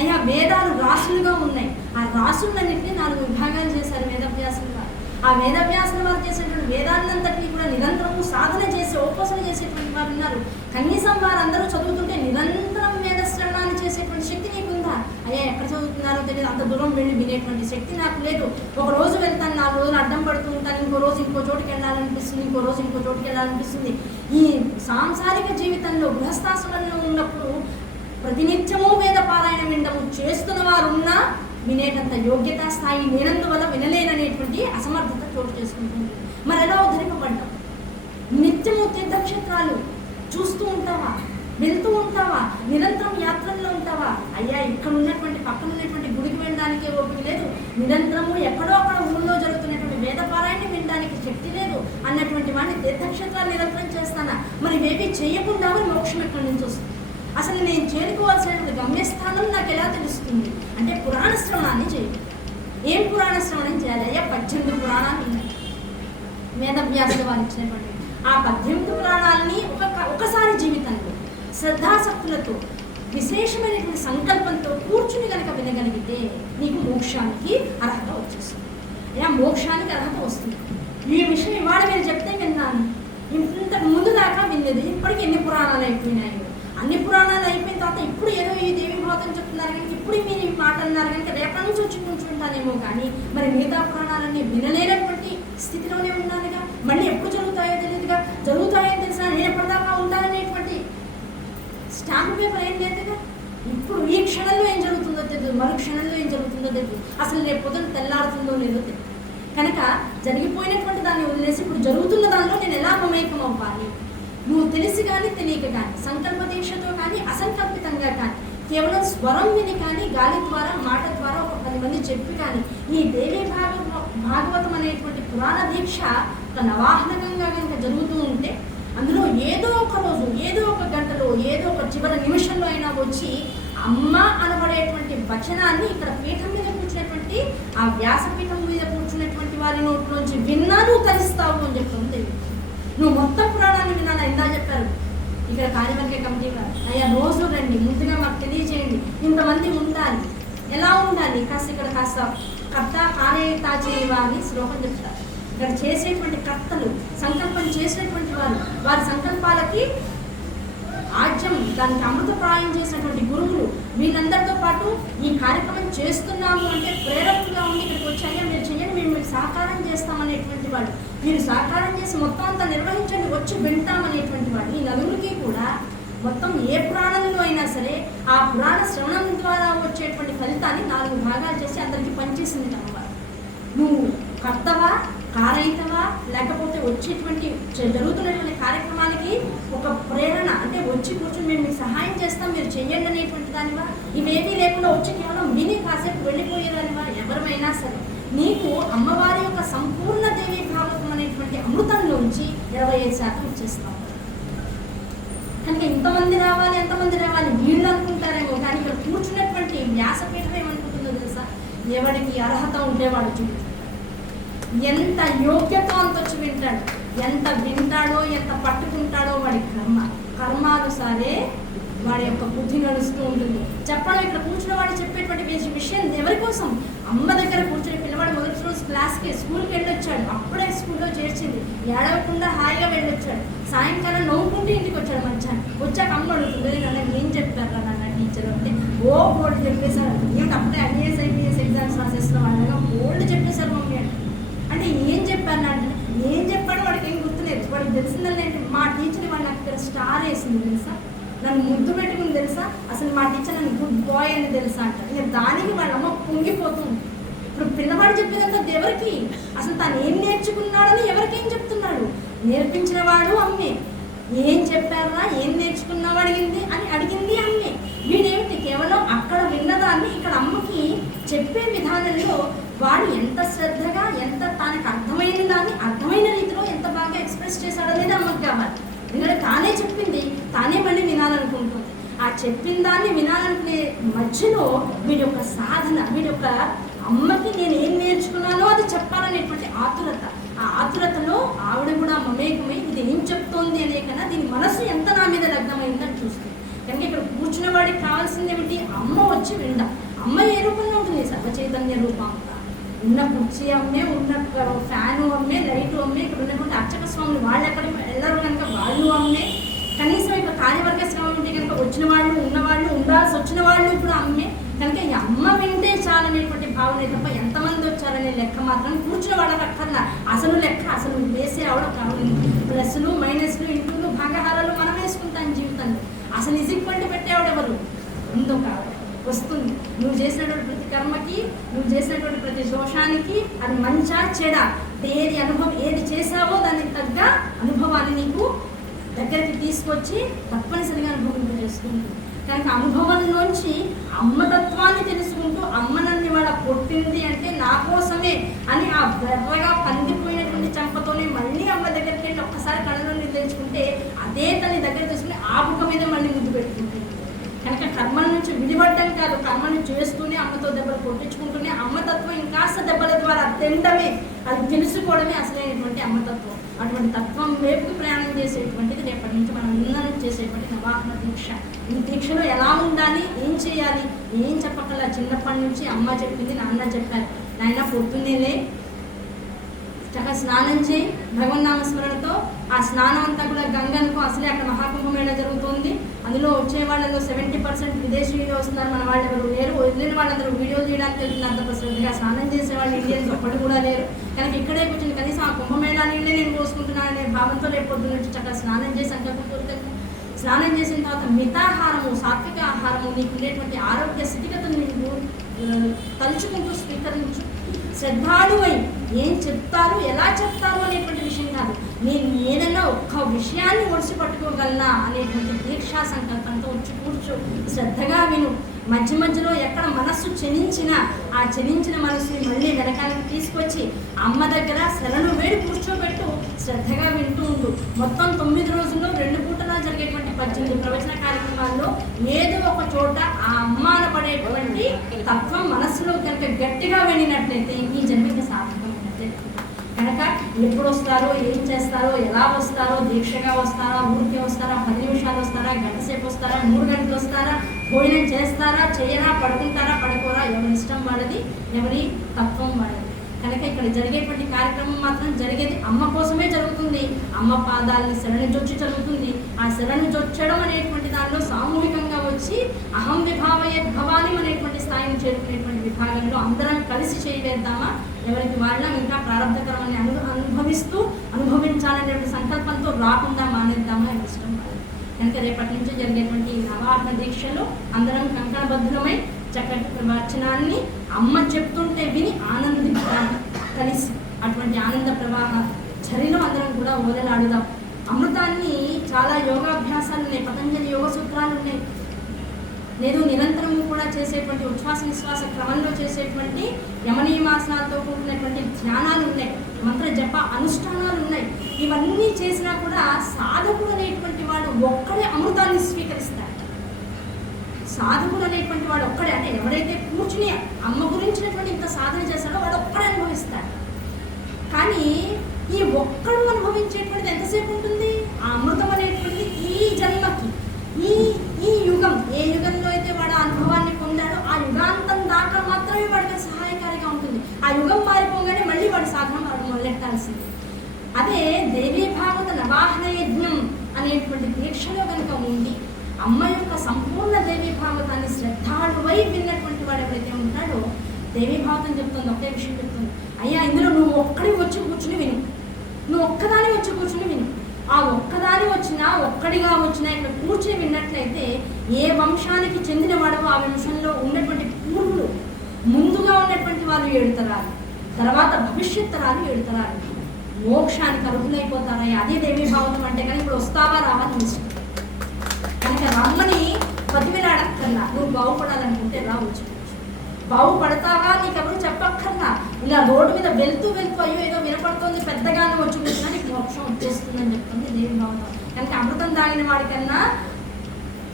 అయ్యా వేదాలు రాసులుగా ఉన్నాయి, ఆ రాసులన్నింటినీ 4 విభాగాలు చేశారు వేదవ్యాసుల వారు. ఆ వేదవ్యాసుల వారు చేసేటువంటి వేదాలంతటినీ కూడా నిరంతరము సాధన చేసి ఉపాసన చేసేటువంటి వారు ఉన్నారు. కనీసం వారందరూ చదువుతుంటే నిరంతరం వేద శ్రవణాన్ని చేసేటువంటి శక్తి నీకుందా? అయ్యా ఎక్కడ చదువుతున్నారో తెలియదు, అంత దూరం వెళ్ళి వినేటువంటి శక్తి నాకు లేదు. ఒక రోజు వెళ్తాను, 4 రోజులు అడ్డం పడుతూ ఉంటాను, ఇంకో రోజు ఇంకో చోటుకి వెళ్ళాలనిపిస్తుంది, ఇంకో రోజు ఇంకో చోటుకి వెళ్ళాలనిపిస్తుంది. ఈ సాంసారిక జీవితంలో గృహస్థాశ్రమంలో ఉన్నప్పుడు ప్రతినిత్యము వేద పారాయణ వినడము చేస్తున్న వారు ఉన్నా వినేటంత యోగ్యతా స్థాయి లేనందువల్ల వినలేననేటువంటి అసమర్థత చోటు చేసుకుంటుంది. మరి ఎలా ఉద్ధరింపబడ్డాం? నిత్యము తీర్థక్షేత్రాలు చూస్తూ ఉంటావా, వెళ్తూ ఉంటావా, నిరంతరం యాత్రల్లో ఉంటావా? అయ్యా ఇక్కడ ఉన్నటువంటి పక్కన ఉన్నటువంటి గుడికి వెళ్ళడానికే ఓపిక లేదు, నిరంతరము ఎక్కడో అక్కడ ఊళ్ళో జరుగుతున్నటువంటి వేద పారాయణ వినడానికి శక్తి లేదు అన్నటువంటి వాడిని తీర్థక్షేత్రాలు నిరంతరం చేస్తానా? మరి ఇవేవి చేయకుండా మోక్షం ఎక్కడి నుంచి వస్తుంది? అసలు నేను చేరుకోవాల్సినటువంటి గమ్యస్థానం నాకు ఎలా తెలుస్తుంది అంటే పురాణ శ్రవణాన్ని చేయాలి. ఏం పురాణ శ్రవణం చేయాలి? అయ్యా 18 పురాణాలు ఉన్నాయి వేదవ్యాసుల వారు ఇచ్చినటువంటి. ఆ 18 పురాణాలని ఒకసారి జీవితంలో శ్రద్ధాశక్తులతో విశేషమైనటువంటి సంకల్పంతో కూర్చుని కనుక వినగలిగితే నీకు మోక్షానికి అర్హత వచ్చేస్తుంది. అయ్యా మోక్షానికి అర్హత వస్తుంది. ఈ విషయం ఇవాళ మీరు చెప్తే విన్నాను, ఇంతకు ముందు దాకా విన్నది, ఇప్పటికి ఎన్ని పురాణాలు అయిపోయినాయి. అన్ని పురాణాలు అయిపోయిన తర్వాత ఇప్పుడు ఏదో ఈ దేవి భాగవతం చెప్తున్నారు కనుక ఇప్పుడు మీరు ఈ మాట అన్నారు కనుక రేపటి నుంచి వచ్చి కూర్చుంటానేమో, కానీ మరి మిగతా పురాణాలన్నీ వినలేనటువంటి స్థితిలోనే ఉన్నానుగా. మళ్ళీ ఎప్పుడు జరుగుతాయో తెలియదుగా, జరుగుతాయని తెలిసినా నేను ఎప్పటిదాకా ఉంటాననేటువంటి స్టాంప్ పేపర్ ఏం లేదుగా. ఇప్పుడు ఈ క్షణంలో ఏం జరుగుతుందో తెలియదు, మరు క్షణంలో ఏం జరుగుతుందో తెలియదు, అసలు రేపు పొద్దున తెల్లారుతుందో లేదో తెలియదు. కనుక జరిగిపోయినటువంటి దాన్ని వదిలేసి ఇప్పుడు జరుగుతున్న దానిలో నేను ఎలా మమేకం అవ్వాలి? నువ్వు తెలిసి కానీ తెలియక కానీ, సంకల్ప దీక్షతో కానీ అసంకల్పితంగా కానీ, కేవలం స్వరం విని కానీ, గాలి ద్వారా మాట ద్వారా ఒక 10 మంది చెప్పి కానీ, ఈ దేవీ భాగవతం అనేటువంటి పురాణ దీక్ష ఒక నవాహనకంగా కనుక జరుగుతూ ఉంటే అందులో ఏదో ఒక రోజు, ఏదో ఒక గంటలో, ఏదో ఒక చివరి నిమిషంలో అయినా వచ్చి అమ్మ అనబడేటువంటి వచనాన్ని ఇక్కడ పీఠం మీద కూర్చున్నటువంటి ఆ వ్యాసపీఠం మీద కూర్చున్నటువంటి వారి నోట్లోంచి విన్నా నువ్వు తరిస్తావు అని చెప్తుంది. నువ్వు మొత్తం పురాణాన్ని వినాలా? ఇందా చెప్పారు ఇక్కడ కార్యవర్గ కమిటీ వారు, అయ్యా రోజు రండి, ముందుగా మాకు తెలియజేయండి, ఇంతమంది ఉండాలి, ఎలా ఉండాలి, ఇక్కడ కాస్త కర్త కార్యతాచేవా అని శ్లోకం చెప్తారు. ఇక్కడ చేసేటువంటి కర్తలు, సంకల్పం చేసినటువంటి వారి సంకల్పాలకి ఆజ్యం, దానికి అమృతప్రాయం చేసినటువంటి గురువులు, వీళ్ళందరితో పాటు ఈ కార్యక్రమం చేస్తున్నాము అంటే ప్రేరకులుగా ఉండి ఇక్కడికి వచ్చాయా మీరు చేయండి, మేము మీకు సహకారం చేస్తామనేటువంటి వాళ్ళు, మీరు సహకారం చేసి మొత్తం అంతా నిర్వహించండి, వచ్చి వింటామనేటువంటి వాళ్ళు. ఈ నలుగురికి కూడా మొత్తం ఏ పురాణంలో అయినా సరే ఆ పురాణ శ్రవణం ద్వారా వచ్చేటువంటి ఫలితాన్ని 4 భాగాలు చేసి అందరికీ పనిచేసింది అన్నమాట. నువ్వు కర్తవా, కారయితవా, లేకపోతే వచ్చేటువంటి జరుగుతున్నటువంటి కార్యక్రమానికి ఒక ప్రేరణ అంటే వచ్చి కూర్చొని మేము మీకు సహాయం చేస్తాం, మీరు చెయ్యండి అనేటువంటి దానివా, ఇవేమీ లేకుండా వచ్చి కేవలం విని కాసేపు వెళ్ళిపోయేదానివా? ఎవరైనా సరే నీకు అమ్మవారి యొక్క సంపూర్ణ దేవీ భాగవతం అనేటువంటి అమృతంలోంచి 25% ఇచ్చేస్తాం. కనుక ఎంతమంది రావాలి వీళ్ళు అనుకుంటారేమో, కానీ ఇక్కడ కూర్చున్నటువంటి వ్యాసపీఠం ఏమనుకుంటుందో తెలుసా? ఎవరికి అర్హత ఉండేవాడు చూడు, ఎంత యోగ్యత అంత వచ్చి వింటాడు, ఎంత వింటాడో ఎంత పట్టుకుంటాడో వాడి కర్మానుసారే వాడి యొక్క బుద్ధి నడుస్తూ ఉంటుంది. చెప్పడం ఇక్కడ కూర్చున్న వాడు చెప్పేటువంటి విషయం ఎవరి కోసం? అమ్మ దగ్గర కూర్చొని పిల్లవాడు మొదటి రోజు స్కూల్కి వెళ్ళొచ్చాడు, అప్పుడే స్కూల్లో చేర్చింది, ఏడవకుండా హాయిగా వెళ్ళొచ్చాడు, సాయంకాలం నవ్వుకుంటూ ఇంటికి వచ్చాడు. మధ్యాహ్నం వచ్చాక అమ్మ అడుగుతుంది, నన్ను ఏం చెప్పారు నాన్న టీచర్ అంటే, బోర్డు చెప్పేశారు, ఏంటి అప్పుడే IAS ఎగ్జామ్స్ రాసేస్తున్న వాళ్ళగా బోర్డు చెప్పేశారు మమ్మీ అంటే ఏం చెప్పాను అంటే, ఏం చెప్పాడు వాడికి ఏం గుర్తులేదు, వాడికి తెలిసిందని ఏంటి, మా టీచర్ వాడు నాకు ఇక్కడ స్టార్ వేసింది తెలుసా, నన్ను ముద్దు పెట్టుకుని తెలుసా, అసలు మా టీచర్ నన్ను గుడ్ బాయ్ అని తెలుసా అంట. ఇంకా దానికి వాళ్ళ అమ్మ పొంగిపోతుంది. ఇప్పుడు పిల్లవాడు చెప్పేదంతా ఎవరికి? అసలు తను ఏం నేర్చుకున్నాడని ఎవరికేం చెప్తున్నాడు? నేర్పించిన వాడు అమ్మే, ఏం చెప్పారా, ఏం నేర్చుకున్నావు అడిగింది అమ్మే. వీడేమిటి కేవలం అక్కడ విన్నదాన్ని ఇక్కడ అమ్మకి చెప్పే విధానంలో వాడు ఎంత శ్రద్ధగా, ఎంత తనకు అర్థమైన దాన్ని అర్థమైన రీతిలో ఎంత బాగా ఎక్స్ప్రెస్ చేశాడనేది అమ్మకి కావాలి. ఎందుకంటే తానే చెప్పింది తానే మళ్ళీ వినాలనుకుంటుంది. ఆ చెప్పిన దాన్ని వినాలనుకునే మధ్యలో వీడి యొక్క సాధన, వీడి యొక్క అమ్మకి నేను ఏం నేర్చుకున్నానో అది చెప్పాలనేటువంటి ఆతురత, ఆ ఆతురతలో ఆవిడ కూడా మమేకమై ఇది ఏం చెప్తోంది అనే కన్నా దీని మనసు ఎంత నా మీద లగ్నమైందని చూస్తుంది. కనుక ఇక్కడ కూర్చున్న వాడికి కావాల్సింది ఏమిటి? అమ్మ వచ్చి విండ. అమ్మ ఏ రూపంలో ఉంటుంది? సర్వచైతన్య రూపంగా. ఉన్న కుర్చీ అమ్మే, ఉన్న ఫ్యాను అమ్మే, లైటు అమ్మే, ఇక్కడ ఉన్నటువంటి అర్చక స్వాములు వాళ్ళు ఎక్కడికి వెళ్ళరు కనుక వాళ్ళు అమ్మే. కనీసం ఇక్కడ కార్యవర్గ శ్రమం ఉంటే కనుక వచ్చిన వాళ్ళు, ఉన్నవాళ్ళు, ఉండాల్సి వచ్చిన వాళ్ళు కూడా అమ్మే. కనుక ఈ అమ్మ వింటే చాలనేటువంటి భావన తప్ప ఎంతమంది వచ్చారనే లెక్క మాత్రం కూర్చున్న వాళ్ళకి అక్కర్లా. అసలు లెక్క అసలు వేసే ఆవిడ ప్లస్లు మైనస్లు ఇంటూలు భాగహారాలు మనం వేసుకుంటాం జీవితంలో. అసలు ఇజిక్వంటి పెట్టేవాడెవరు? ఉందో కావాలి వస్తుంది. నువ్వు చేసినటువంటి ప్రతి కర్మకి, నువ్వు చేసినటువంటి ప్రతి దోషానికి అది మంచా చెడా, ఏది చేసావో దానికి తగ్గ అనుభవాన్ని నీకు దగ్గరికి తీసుకొచ్చి తప్పనిసరిగా అనుభవింపజేస్తుంది. కనుక అనుభవంలోంచి అమ్మతత్వాన్ని తెలుసుకుంటూ అమ్మ నన్ను వాళ్ళ కొట్టింది అంటే నా కోసమే అని ఆ బెర్రగా పండిపోయినటువంటి చంపతోనే మళ్ళీ అమ్మ దగ్గరికి వెళ్ళి ఒక్కసారి కళ్ళలో నిర్దేశించుకుంటే అదే తల్లి దగ్గర తీసుకుని ఆ బుక్క మీద మళ్ళీ ముద్దు పెట్టుకుంటుంది. కనుక కర్మల నుంచి విడిపడ్డం కాదు, కర్మను చేస్తూనే అమ్మతో దెబ్బలు కొట్టించుకుంటూనే అమ్మతత్వం ఇంకాస్త దెబ్బల ద్వారా తినడమే, అది తెలుసుకోవడమే అసలైనటువంటి అమ్మతత్వం. అటువంటి తత్వం వైపుకి ప్రయాణం చేసేటువంటిది రేపటి నుంచి మనం అందరం చేసేటువంటి నవాహన దీక్ష. ఈ దీక్షలో ఎలా ఉండాలి, ఏం చేయాలి, ఏం చెప్పకల్లా చిన్నప్పటి నుంచి అమ్మ చెప్పింది, నాన్న చెప్పారు. నాయన పొద్దున్నేలే చక్కగా స్నానం చేయి భగవన్నామస్మరణతో. ఆ స్నానం అంతా కూడా గంగనుకో. అసలే అక్కడ మహాకుంభమేళ జరుగుతుంది. అందులో వచ్చే వాళ్ళలో 70% విదేశీయులు వస్తున్నారు, మన వాళ్ళు ఎవరు లేరు. వదిలిన వాళ్ళందరూ వీడియో చేయడానికి వెళ్తున్నారు, శ్రద్ధగా స్నానం చేసే వాళ్ళు ఇండియన్స్ ఒక్కడు కూడా లేరు. కనుక ఇక్కడే కూర్చొని కనీసం ఆ కుంభమేళా నీళ్ళే నేను పోసుకుంటున్నాను అనే భావంతో రేపు పొద్దున్న నుంచి చక్కగా స్నానం చేసి సంకల్పం. స్నానం చేసిన తర్వాత మితాహారము, సాత్విక ఆహారము, నీకు ఉండేటువంటి ఆరోగ్య స్థితిగతులు నీకు తలుచుకుంటూ స్వీకరించు. శ్రద్ధాళువై ఏం చెప్తారు, ఎలా చెప్తారు అనేటువంటి విషయం కాదు, నేను ఏదైనా ఒక్క విషయాన్ని ఒడిసి పట్టుకోగలనా అనేటువంటి దీక్షా సంకల్పంతో వచ్చి కూర్చో, శ్రద్ధగా విను. మధ్య మధ్యలో ఎక్కడ మనస్సు చెలించినా ఆ చెలించిన మనస్సుని మళ్ళీ వెనకాలకి తీసుకొచ్చి అమ్మ దగ్గర శరణు వేడి కూర్చోబెట్టు, శ్రద్ధగా వింటూ ఉండు. మొత్తం 9 రోజుల్లో 2 పూటలా జరిగేటువంటి 18 ప్రవచన కార్యక్రమాల్లో ఏదో ఒక చోట ఆ అమ్మ అనపడేటువంటి తత్వం మనస్సులో కనుక గట్టిగా వెళ్ళినట్లయితే ఈ జన్మకి సార్థకమైనట్లయితే. కనుక ఎప్పుడు వస్తారో, ఏం చేస్తారో, ఎలా వస్తారో, దీక్షగా వస్తారా, ఊరికే వస్తారా, 10 నిమిషాలు వస్తారా, గంట సేపు వస్తారా, 3 గంటలు వస్తారా, భోజనం చేస్తారా, చేయరా, పడుకుంటారా, పడుకోరా, ఎవరి ఇష్టం వాళ్ళది, ఎవరి తత్వం వాళ్ళది. కనుక ఇక్కడ జరిగేటువంటి కార్యక్రమం మాత్రం జరిగేది అమ్మ కోసమే జరుగుతుంది. అమ్మ పాదాలని శరణి జొచ్చి జరుగుతుంది. ఆ శరణి జొచ్చడం అనేటువంటి దానిలో సామూహికంగా వచ్చి అహం విభావయే భవాని అనేటువంటి స్థాయిని చేరుకునేటువంటి విభాగంలో అందరం కలిసి చేయవేద్దామా? ఎవరికి వాళ్ళం ఇంకా ప్రారంభకరమని అనుభవించాలనేటువంటి సంకల్పంతో రాకుండా మానేద్దామా? ఇష్టం వాళ్ళు. కనుక రేపటి నుంచి జరిగేటువంటి నవాహన దీక్షలో అందరం కంకణబద్ధులమై చక్కటి ప్రవచనాన్ని అమ్మ చెప్తుంటే విని ఆనందిద్దాం కలిసి. అటువంటి ఆనంద ప్రవాహ చరిలో అందరం కూడా ఓలలాడుదాం. అమృతాన్ని చాలా యోగాభ్యాసాలు ఉన్నాయి, పతంజలి యోగ సూత్రాలు ఉన్నాయి. లేదు నిరంతరము కూడా చేసేటువంటి ఉచ్ఛ్వాస నిశ్వాస క్రమంలో చేసేటువంటి యమనియమాసనాలతో కూడినటువంటి ధ్యానాలు ఉన్నాయి, మంత్ర జప అనుష్ఠానాలు ఉన్నాయి. ఇవన్నీ చేసినా కూడా సాధకుడు అనేటువంటి వాడు ఒక్కడే అమృతాన్ని స్వీకరిస్తాడు. సాధకుడు అనేటువంటి వాడు ఒక్కడే, అంటే ఎవరైతే కూర్చుని అమ్మ గురించినటువంటి ఇంత సాధన చేస్తాడో వాడు ఒక్కడే అనుభవిస్తాడు. కానీ ఈ ఒక్కడు అనుభవించేటువంటిది ఎంతసేపు ఉంటుంది? ఆ అమృతం అనేటువంటిది ఈ జన్మకి, ఈ యుగం, ఏ యుగంలో అయితే వాడు ఆ అనుభవాన్ని పొందాడో ఆ యుగాంతం దాకా మాత్రమే వాడికి సహాయకారిగా ఉంటుంది. ఆ యుగం మారిపోగానే మళ్ళీ వాడి సాధన వాడు మొదలెట్టాల్సింది. అదే దేవీ భాగవత నవాహన యజ్ఞం అనేటువంటి దీక్షలో కనుక ఉండి అమ్మ యొక్క సంపూర్ణ దేవీ భాగవతాన్ని శ్రద్ధాళువై విన్నటువంటి వాడు ఎవరైతే ఉంటాడో, దేవీ భాగవతం చెప్తుంది, ఒకే విషయం చెప్తుంది, అయ్యా ఇందులో నువ్వు ఒక్కడి వచ్చి కూర్చుని విను, నువ్వు ఒక్కదాని వచ్చి కూర్చుని విను. ఆ ఒక్కదాని వచ్చినా ఒక్కడిగా వచ్చినా ఇక్కడ కూర్చుని విన్నట్లయితే ఏ వంశానికి చెందిన వాడో ఆ వంశంలో ఉన్నటువంటి పూర్వులు, ముందుగా ఉన్నటువంటి వాళ్ళు 7 తరాలు, తర్వాత భవిష్యత్ తరాలు 7 తరాలు. మోక్షానికి అర్హులైపోతారయ్యా. అదే దేవీ భావతం అంటే. కానీ ఇప్పుడు వస్తావా రావా నీ ఇష్టం. కనుక రమ్మని బతిమిలాడక్కర్లా. నువ్వు బాగుపడాలనుకుంటే రావచ్చు. బాగుపడతావా నీకెవరు చెప్పక్కర్లా. ఇలా రోడ్డు మీద వెళ్తూ అయ్యో ఏదో వినపడుతుంది పెద్దగానే వచ్చి కూర్చున్నా నీకు మోక్షం వచ్చేస్తుందని చెప్తుంది దేవీ భావతం. కనుక అమృతం తాగిన వాడికన్నా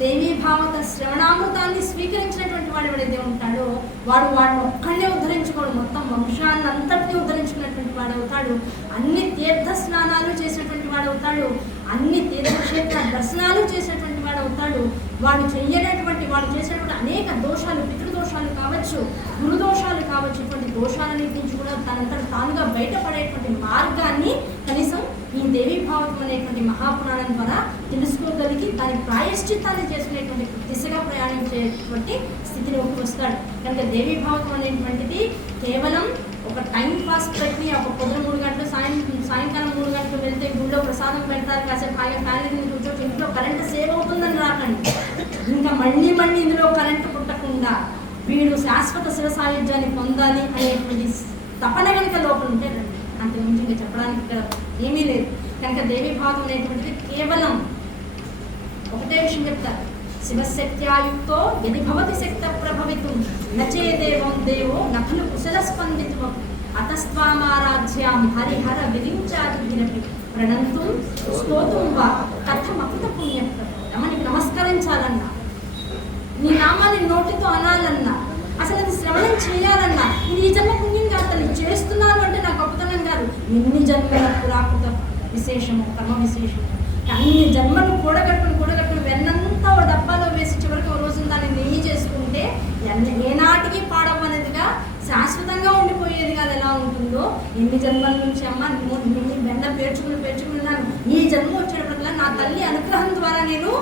దేవీ భావత శ్రవణామృతాన్ని స్వీకరించినటువంటి వాడు ఎవడైతే ఉంటాడో వాడిని ఒక్కడే ఉద్ధరించుకోడు, మొత్తం వంశాన్ని అంతటినీ ఉద్ధరించుకున్నటువంటి వాడు అవుతాడు. అన్ని తీర్థ స్నానాలు చేసినటువంటి వాడు అవుతాడు. అన్ని తీర్థక్షేత్ర దర్శనాలు చేసినటువంటి వాడు అవుతాడు. వాడు చేసేటువంటి అనేక దోషాలు, పితృదోషాలు కావచ్చు, గురుదోషాలు కావచ్చు, ఇటువంటి దోషాలన్నిటి నుంచి కూడా తనంతట తానుగా బయటపడేటువంటి మార్గాన్ని కనీసం ఈ దేవీ భావతం అనేటువంటి మహాపురాణం ద్వారా తెలుసుకోగలిగి దాని ప్రాయశ్చిత్తాన్ని చేసుకునేటువంటి దిశగా ప్రయాణించేటువంటి స్థితిలోకి వస్తాడు. కనుక దేవీ భావతం అనేటువంటిది కేవలం ఒక టైం పాస్ ప్రక్రియ. ఒక పొద్దున 3 గంటలు, సాయంకాలం 3 గంటలు వెళ్తే గుళ్ళో ప్రసాదం పెడతారు, కాసేపు హాయిగా ఫ్యామిలీ కూర్చోవచ్చు, ఇంట్లో కరెంటు సేవ్ అవుతుందని రాకండి. ఇంకా మళ్ళీ ఇందులో కరెంటు పుట్టకుండా వీడు శాశ్వత శివ సాయుధ్యాన్ని పొందాలి అనేటువంటి తపన కనుక లోపల ఉంటే రండి. అంతకుమించి ఇంకా చెప్పడానికి ఇక్కడ ఏమీ లేదు. కనుక దేవీ భాగం అనేటువంటిది కేవలం ఒకటే విషయం చెప్తారు. శివశక్త్యాయుక్తో యది భవతి శక్త ప్రభవితుం నచే దేవం దేవో నఖలు కుశల స్పందితుం అతస్త్వామారాధ్యాం హరిహర విరించాదిరపి ప్రణంతుం స్తోతుం వా కథమకృత పుణ్యప్రదం. మనకి నమస్కరించాలన్నా, నీ నామాన్ని నోటితో అనాలన్నా, అసలు అది శ్రవణం చేయాలన్నా, ఇది ఈ జన్మ పుణ్యం కాదు తల్లి, చేస్తున్నాను అంటే నా గొప్పతనం కాదు. ఎన్ని జన్మల పురాకృత విశేషము, కర్మ విశేషము. అన్ని జన్మలు కూడగట్టుకుని వెన్నంతా ఓ డబ్బాలో వేసి చివరికి ఓ రోజు దాన్ని నెయ్యి చేసుకుంటే ఏనాటికి పాడవనేదిగా శాశ్వతంగా ఉండిపోయేది కాదు. ఎలా ఉంటుందో ఎన్ని జన్మల నుంచి అమ్మ నెయ్యి బెండ పేర్చుకున్నాను. ఈ జన్మ వచ్చేటప్పటికల్లా నా తల్లి అనుగ్రహం ద్వారా నేను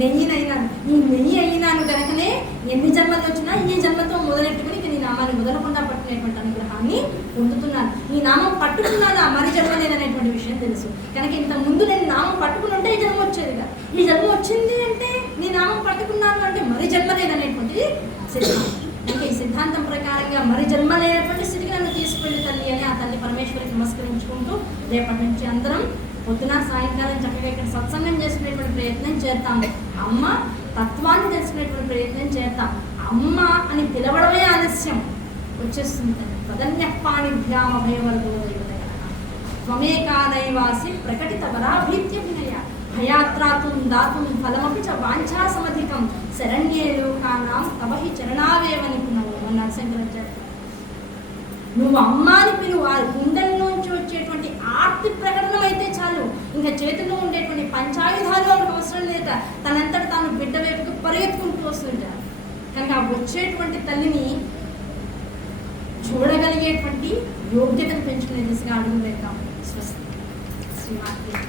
నెయ్యినైనాను. ఈ నెయ్యి అయినాను కనుకనే ఎన్ని జన్మలు వచ్చినా ఈ జన్మతో మొదలెట్టుకుని నీ నామాన్ని మొదలకుండా పట్టుకునేటువంటి అనుగ్రహాన్ని పొందుతున్నాను. ఈ నామం పట్టుకున్నాను మరి జన్మ లేదనేటువంటి విషయం తెలుసు. కనుక ఇంత ముందు నేను నామం పట్టుకుని ఉంటే ఈ జన్మ వచ్చేదిగా. ఈ జన్మ వచ్చింది అంటే నీ నామం పట్టుకున్నాను అంటే మరి జన్మ లేదనేటువంటిది సిద్ధాంతం. కనుక ఈ సిద్ధాంతం ప్రకారంగా మరి జన్మ లేనటువంటి స్థితికి నన్ను తీసుకెళ్ళి తల్లి అని ఆ తల్లి పరమేశ్వరికి నమస్కరించుకుంటూ రేపటి నుంచి అందరం పొద్దున సాయంకాలం చక్కగా ఇక్కడ సత్సంగం చేసుకునేటువంటి ప్రయత్నం చేస్తాము. అమ్మ తత్వాన్ని తెలుసుకునేటువంటి ప్రయత్నం చేస్తాం. అమ్మ అని పిలవడమే ఆలస్యం వచ్చేస్తుంది. తదన్యపాణిభ్యామ భయవరదో త్వమేకానైవాసి ప్రకటిత వరాభీత్య వినయ భయాత్రాతుం దాతుం ఫలమపి చ వాంఛాసమధికం శరణ్యే లోకానాం తవ హి చరణావేవ నిపుణవు అన్నాడు శంకరాచార్య. నువ్వు అమ్మాని పిలువు. ఆ గుండెల్లోంచి వచ్చేటువంటి ఆర్తి ప్రకటన అయితే చాలు. ఇంకా చేతిలో ఉండేటువంటి పంచాయుధాలు వాళ్ళకి అవసరం లేక తనంతట తాను బిడ్డ వైపుకు పరిగెత్తుకుంటూ వస్తుంటారు. కనుక ఆ వచ్చేటువంటి తల్లిని చూడగలిగేటువంటి యోగ్యతను పెంచుకునే దిశగా అడుగు వేద్దాం. స్వస్తి శ్రీమాత.